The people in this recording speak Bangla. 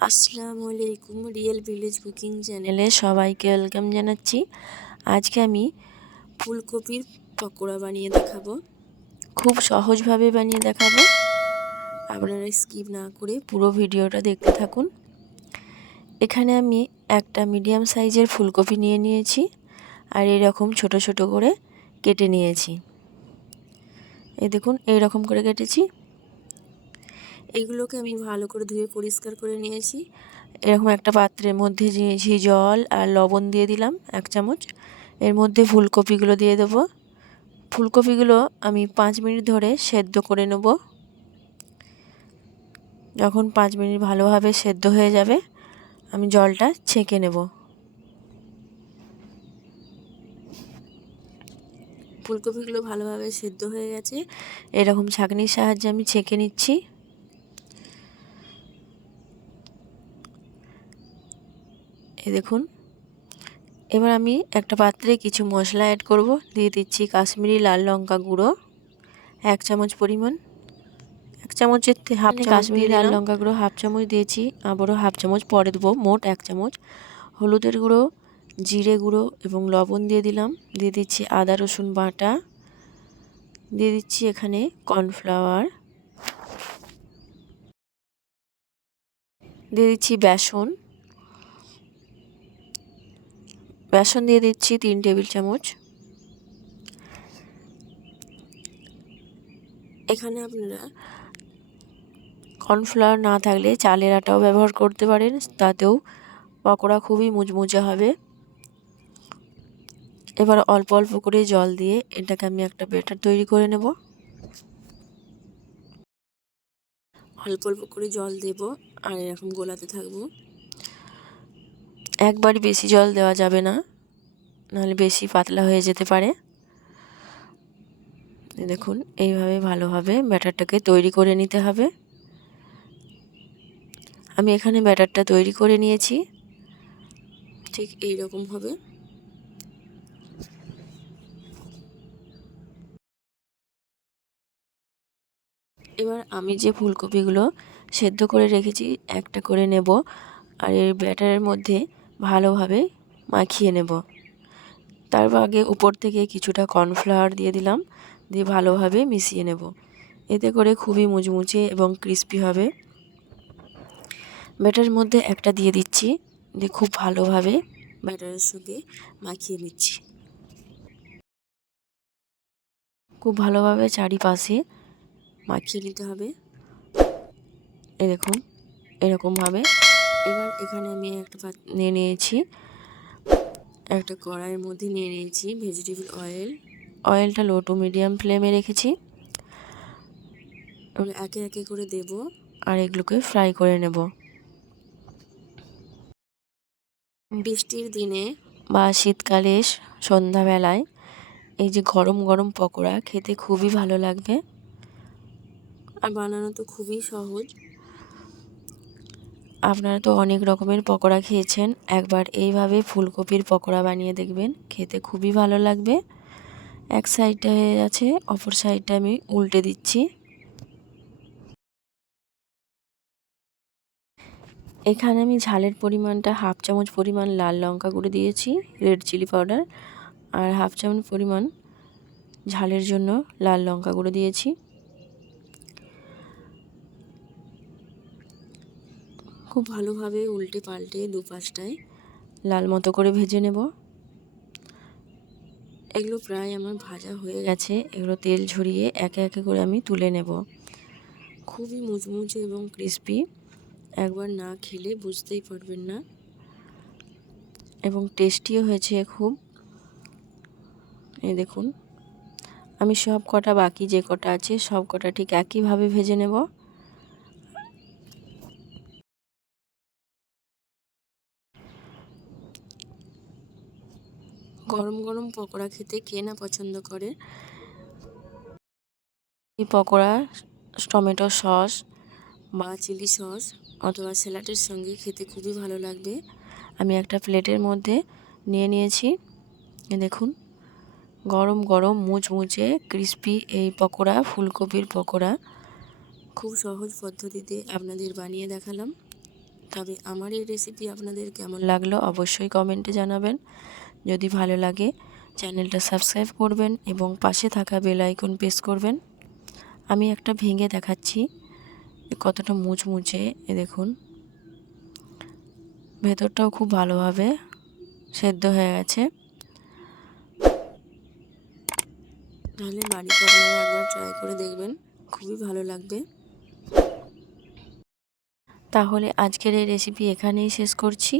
আসসালামু আলাইকুম রিয়েল ভিলেজ কুকিং চ্যানেলে সবাইকে ওয়েলকাম জানাচ্ছি। আজকে আমি ফুলকপির পকোড়া বানিয়ে দেখাবো। খুব সহজভাবে বানিয়ে দেখাবো। আপনারা স্কিপ না করে পুরো ভিডিওটা দেখতে থাকুন। এখানে আমি একটা মিডিয়াম সাইজের ফুলকপি নিয়ে নিয়েছি আর এরকম ছোট ছোট করে কেটে নিয়েছি। এই দেখুন, এইরকম করে কেটেছি। এগুলোকে আমি ভালো করে ধুয়ে পরিষ্কার করে নিয়েছি। এরকম একটা পাত্রের মধ্যে নিয়েছি জল আর লবণ দিয়ে দিলাম এক চামচ। এর মধ্যে ফুলকপিগুলো দিয়ে দেবো। ফুলকপিগুলো আমি পাঁচ মিনিট ধরে সেদ্ধ করে নেব। যখন পাঁচ মিনিট ভালোভাবে সেদ্ধ হয়ে যাবে, আমি জলটা ছেঁকে নেব। ফুলকপিগুলো ভালোভাবে সেদ্ধ হয়ে গেছে। এরকম ছাঁকনির সাহায্যে আমি ছেঁকে নিচ্ছি। এই দেখুন। এবার আমি একটা পাত্রে কিছু মশলা অ্যাড করব। দিয়ে দিচ্ছি কাশ্মীরি লাল লঙ্কা গুঁড়ো এক চামচ পরিমাণ এক চামচের হাফ কাশ্মীরি লাল লঙ্কা গুঁড়ো হাফ চামচ দিয়েছি আবারও হাফ চামচ পরে দেবো মোট এক চামচ। হলুদের গুঁড়ো জিরে গুঁড়ো এবং লবণ দিয়ে দিলাম। দিয়ে দিচ্ছি আদা রসুন বাটা। দিয়ে দিচ্ছি এখানে কর্নফ্লাওয়ার। দিয়ে দিচ্ছি বেসন। বেসন দিয়ে দিচ্ছি তিন টেবিল চামচ। এখানে আপনারা কর্নফ্লাওয়ার না থাকলে চালের আটাও ব্যবহার করতে পারেন, তাতেও পকোড়া খুবই মুচমুচে হবে। এবার অল্প অল্প করে জল দিয়ে এটাকে আমি একটা ব্যাটার তৈরি করে নেব। অল্প অল্প করে জল দেব আর এরকম গোলাতে থাকব। একবারই বেশি জল দেওয়া যাবে না, নাহলে বেশি পাতলা হয়ে যেতে পারে। দেখুন, এইভাবে ভালোভাবে ব্যাটারটাকে তৈরি করে নিতে হবে। আমি এখানে ব্যাটারটা তৈরি করে নিয়েছি, ঠিক এই রকম হবে। এবার আমি যে ফুলকপিগুলো সেদ্ধ করে রেখেছি, একটা করে নেব। আর এর ব্যাটারের মধ্যে ভালোভাবে মাখিয়ে নেব। তার আগে উপর থেকে কিছুটা কর্নফ্লাওয়ার দিয়ে দিলাম, দিয়ে ভালোভাবে মিশিয়ে নেব। এতে করে খুবই মুচমুচে এবং ক্রিস্পি হবে। ব্যাটারের মধ্যে একটা দিয়ে দিচ্ছি, দিয়ে খুব ভালোভাবে ব্যাটারের সঙ্গে মাখিয়ে নিচ্ছি। খুব ভালোভাবে চারিপাশে মাখিয়ে নিতে হবে। এরকম এরকমভাবে এবার এখানে আমি একটা পাত নিয়ে নিয়েছি। একটা কড়াইয়ের মধ্যে নিয়ে নিয়েছি ভেজিটেবল অয়েল অয়েলটা লো টু মিডিয়াম ফ্লেমে রেখেছি। একে একে করে দেব আর এগুলোকে ফ্রাই করে নেব। বৃষ্টির দিনে বা শীতকালে সন্ধ্যাবেলায় এই যে গরম গরম পকোড়া খেতে খুবই ভালো লাগবে। আর বানানো তো খুবই সহজ। আপনারা তো অনেক রকমের পকোড়া খেয়েছেন। একবার এইভাবে ফুলকপির পকোড়া বানিয়ে দেখবেন। খেতে খুবই ভালো লাগবে। এক সাইডটা হয়ে আছে, অপর সাইডটা আমি উল্টে দিচ্ছি। এখানে আমি ঝালের পরিমাণটা হাফ চামচ পরিমাণ লাল লঙ্কা গুঁড়ো দিয়েছি, রেড চিলি পাউডার। আর হাফ চামচ পরিমাণ ঝালের জন্য লাল লঙ্কা গুঁড়ো দিয়েছি। খুব ভালোভাবে উল্টে পাল্টে দুপাশটায় লাল মতো করে ভেজে নেব। এগুলো প্রায় আমার ভাজা হয়ে গেছে। এগুলো তেল ঝরিয়ে একে একে করে আমি তুলে নেব। খুবই মুচমুচে এবং ক্রিস্পি। একবার না খেলে বুঝতেই পারবেন না। এবং টেস্টিও হয়েছে খুব। এই দেখুন আমি সব কটা বাকি যে কটা আছে সব কটা ঠিক একইভাবে ভেজে নেব। গরম গরম পকোড়া খেতে কে না পছন্দ করে? এই পকোড়া, টমেটো সস বা চিলি সস অথবা স্যালাডের সঙ্গে খেতে খুবই ভালো লাগবে। আমি একটা প্লেটের মধ্যে নিয়ে নিয়েছি। দেখুন, গরম গরম মুচমুচে ক্রিস্পি এই পকোড়া, ফুলকপির পকোড়া। খুব সহজ পদ্ধতিতে আপনাদের বানিয়ে দেখালাম। তবে আমার এই রেসিপি আপনাদের কেমন লাগল অবশ্যই কমেন্টে জানাবেন। যদি ভালো লাগে, চ্যানেলটা সাবস্ক্রাইব করবেন এবং পাশে থাকা বেল আইকন প্রেস করবেন। আমি একটা ভেঙে দেখাচ্ছি কতটা মুচমুচে, এ দেখুন। ভেতরটাও খুব ভালোভাবে সেদ্ধ হয়ে গেছে। তাহলে বাড়িতে আপনারা একবার ট্রাই করে দেখবেন, খুবই ভালো লাগবে। তাহলে আজকের এই রেসিপি এখানেই শেষ করছি।